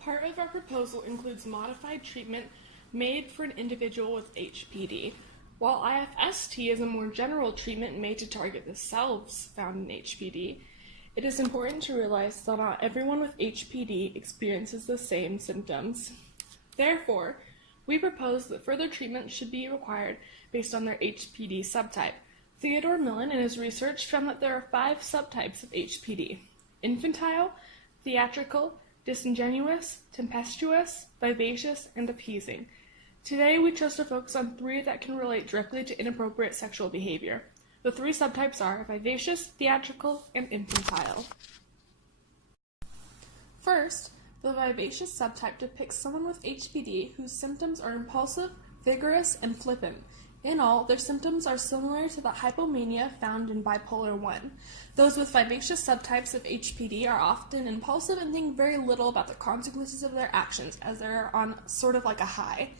Part of our proposal includes modified treatment made for an individual with HPD. While IFST is a more general treatment made to target the cells found in HPD, it is important to realize that not everyone with HPD experiences the same symptoms. Therefore, we propose that further treatment should be required based on their HPD subtype. Theodore Millen in his research found that there are 5 subtypes of HPD: infantile, theatrical, disingenuous, tempestuous, vivacious, and appeasing. Today, we chose to focus on 3 that can relate directly to inappropriate sexual behavior. The 3 subtypes are vivacious, theatrical, and infantile. First, the vivacious subtype depicts someone with HPD whose symptoms are impulsive, vigorous, and flippant. In all, their symptoms are similar to the hypomania found in bipolar 1. Those with vivacious subtypes of HPD are often impulsive and think very little about the consequences of their actions, as they're on sort of like a high.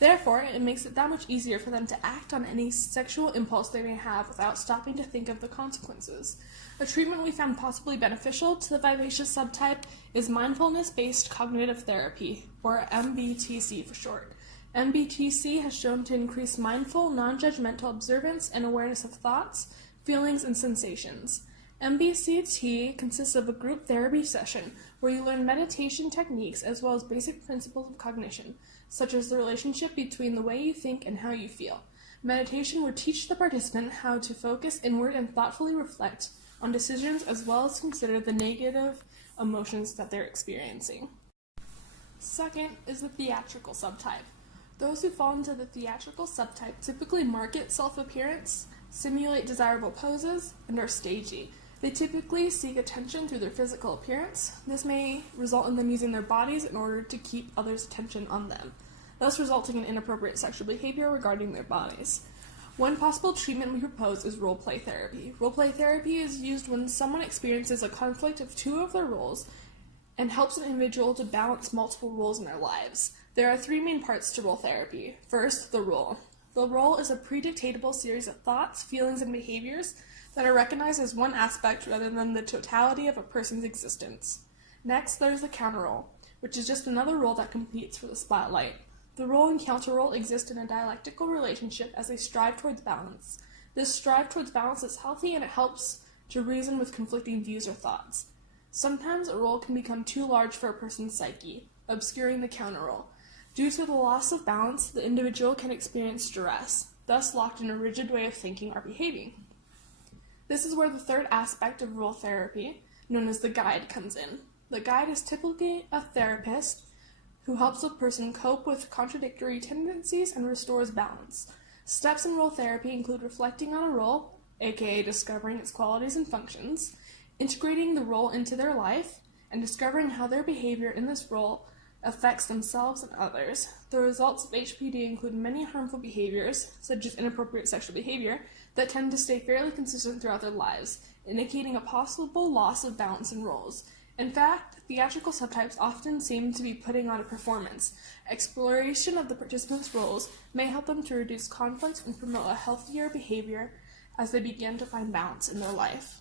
Therefore, it makes it that much easier for them to act on any sexual impulse they may have without stopping to think of the consequences. A treatment we found possibly beneficial to the vivacious subtype is mindfulness-based cognitive therapy, or MBTC for short. MBTC has shown to increase mindful, non-judgmental observance and awareness of thoughts, feelings, and sensations. MBCT consists of a group therapy session where you learn meditation techniques as well as basic principles of cognition, such as the relationship between the way you think and how you feel. Meditation will teach the participant how to focus inward and thoughtfully reflect on decisions as well as consider the negative emotions that they're experiencing. Second is the theatrical subtype. Those who fall into the theatrical subtype typically market self-appearance, simulate desirable poses, and are stagey. They typically seek attention through their physical appearance. This may result in them using their bodies in order to keep others' attention on them, thus resulting in inappropriate sexual behavior regarding their bodies. One possible treatment we propose is role-play therapy. Role-play therapy is used when someone experiences a conflict of 2 of their roles and helps an individual to balance multiple roles in their lives. There are 3 main parts to role therapy. First, the role. The role is a predictatable series of thoughts, feelings, and behaviors that are recognized as one aspect rather than the totality of a person's existence. Next, there's the counter role, which is just another role that competes for the spotlight. The role and counter role exist in a dialectical relationship as they strive towards balance. This strive towards balance is healthy and it helps to reason with conflicting views or thoughts. Sometimes a role can become too large for a person's psyche, obscuring the counter role. Due to the loss of balance, the individual can experience duress, thus locked in a rigid way of thinking or behaving. This is where the third aspect of role therapy, known as the guide, comes in. The guide is typically a therapist who helps a person cope with contradictory tendencies and restores balance. Steps in role therapy include reflecting on a role, aka discovering its qualities and functions, integrating the role into their life, and discovering how their behavior in this role affects themselves and others. The results of HPD include many harmful behaviors, such as inappropriate sexual behavior, that tend to stay fairly consistent throughout their lives, indicating a possible loss of balance in roles. In fact, theatrical subtypes often seem to be putting on a performance. Exploration of the participants' roles may help them to reduce conflicts and promote a healthier behavior as they begin to find balance in their life.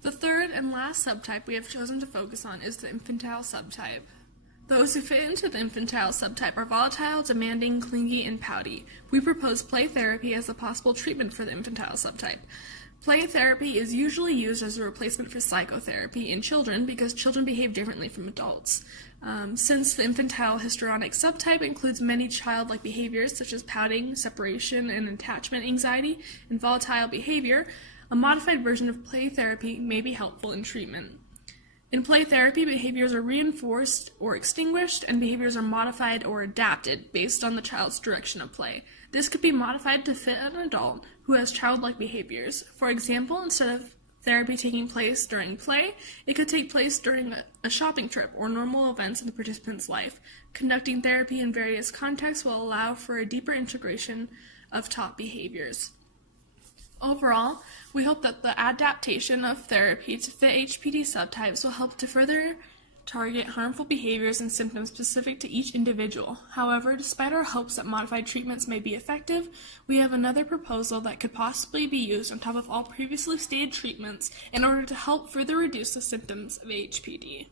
The third and last subtype we have chosen to focus on is the infantile subtype. Those who fit into the infantile subtype are volatile, demanding, clingy, and pouty. We propose play therapy as a possible treatment for the infantile subtype. Play therapy is usually used as a replacement for psychotherapy in children because children behave differently from adults. Since the infantile histrionic subtype includes many childlike behaviors such as pouting, separation, and attachment anxiety, and volatile behavior, a modified version of play therapy may be helpful in treatment. In play therapy, behaviors are reinforced or extinguished, and behaviors are modified or adapted based on the child's direction of play. This could be modified to fit an adult who has childlike behaviors. For example, instead of therapy taking place during play, it could take place during a shopping trip or normal events in the participant's life. Conducting therapy in various contexts will allow for a deeper integration of taught behaviors. Overall, we hope that the adaptation of therapy to fit HPD subtypes will help to further target harmful behaviors and symptoms specific to each individual. However, despite our hopes that modified treatments may be effective, we have another proposal that could possibly be used on top of all previously stated treatments in order to help further reduce the symptoms of HPD.